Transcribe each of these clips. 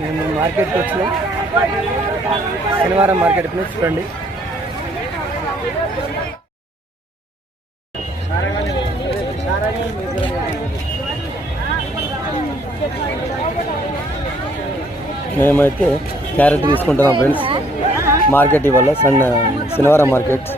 మేము మార్కెట్కి వచ్చినాం. శనివారం మార్కెట్ ప్లేస్ చూడండి. మేమైతే క్యారెట్ తీసుకుంటున్నాం ఫ్రెండ్స్. మార్కెట్ ఇవాళ శనివారం మార్కెట్.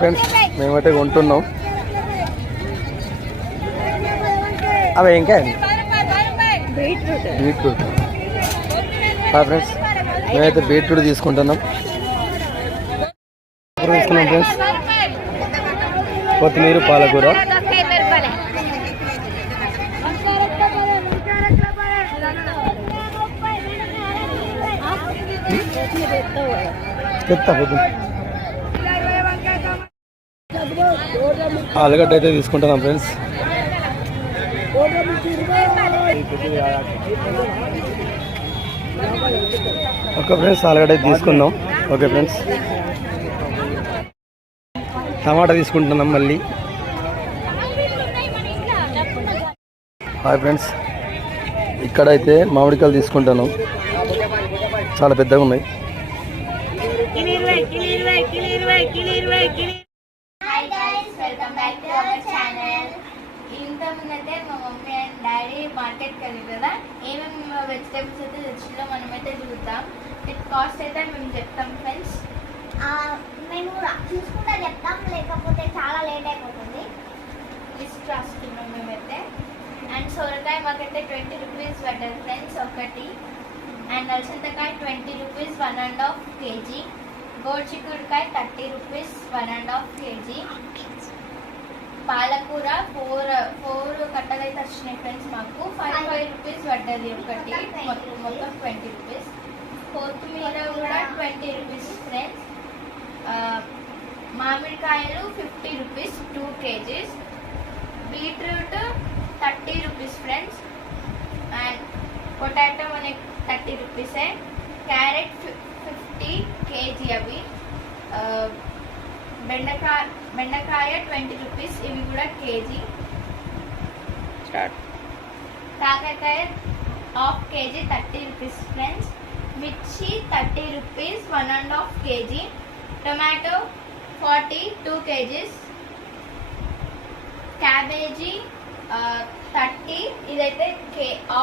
ఫ్రెండ్స్ మేమైతే కొంటున్నాం. అవి ఇంకా బీట్రూట్. ఫ్రెండ్స్ మేమైతే బీట్రూట్ తీసుకుంటున్నాం. ఫ్రెండ్స్ కొత్తిమీర, పాలకూర. ఆలుగడ్డ అయితే తీసుకుంటున్నాం ఫ్రెండ్స్. ఓకే ఫ్రెండ్స్, ఆలుగడ్డ అయితే తీసుకుందాం. ఓకే ఫ్రెండ్స్, టమాటా తీసుకుంటున్నాం మళ్ళీ. హాయ్ ఫ్రెండ్స్, ఇక్కడైతే మామిడికాయలు తీసుకుంటున్నాం. చాలా పెద్దగా ఉన్నాయి. ఇంతకుముందైతే మా మమ్మీ అండ్ డాడీ మార్కెట్కి వెళ్ళారు కదా, ఏమేమి వెజిటేబుల్స్ అయితే తెచ్చిందో మనమైతే చూద్దాం. విత్ కాస్ట్ అయితే మేము చెప్తాం ఫ్రెండ్స్. మేము చూసుకుంటా చెప్తాం, లేకపోతే చాలా లేట్ అయిపోతుంది. లిస్ట్ రాసుకున్నాం మేమైతే. అండ్ సొరకాయ మాకైతే 20 రూపీస్ పడ్డది ఫ్రెండ్స్ ఒకటి. అండ్ అలసందకాయ 20 రూపీస్ 1.5 kg. గోడ్చిక్కుడుకాయ 30 రూపీస్ 1.5 kg. పాలకూర 4 కట్టలు అయితే వచ్చినాయి ఫ్రెండ్స్ మాకు. 5 రూపీస్ పడ్డది ఒకటి, మొత్తం 20 రూపీస్. కొత్తిమీర కూడా 20 రూపీస్ ఫ్రెండ్స్. మామిడికాయలు 50 rupees 2 kgs. Beetroot 30 rupees friends. And potato మనకి 30 రూపీసే. క్యారెట్ 50 kg అవి. బెండకాయ 20 రూపీస్, ఇవి కూడా కేజీ. కాకరకాయ 1/2 kg 30 రూపీస్ ఫ్రెండ్స్. మిర్చి 30 rupees 1.5 kg. Tomato 40 2 kgs. Cabbage 30, ఇదైతే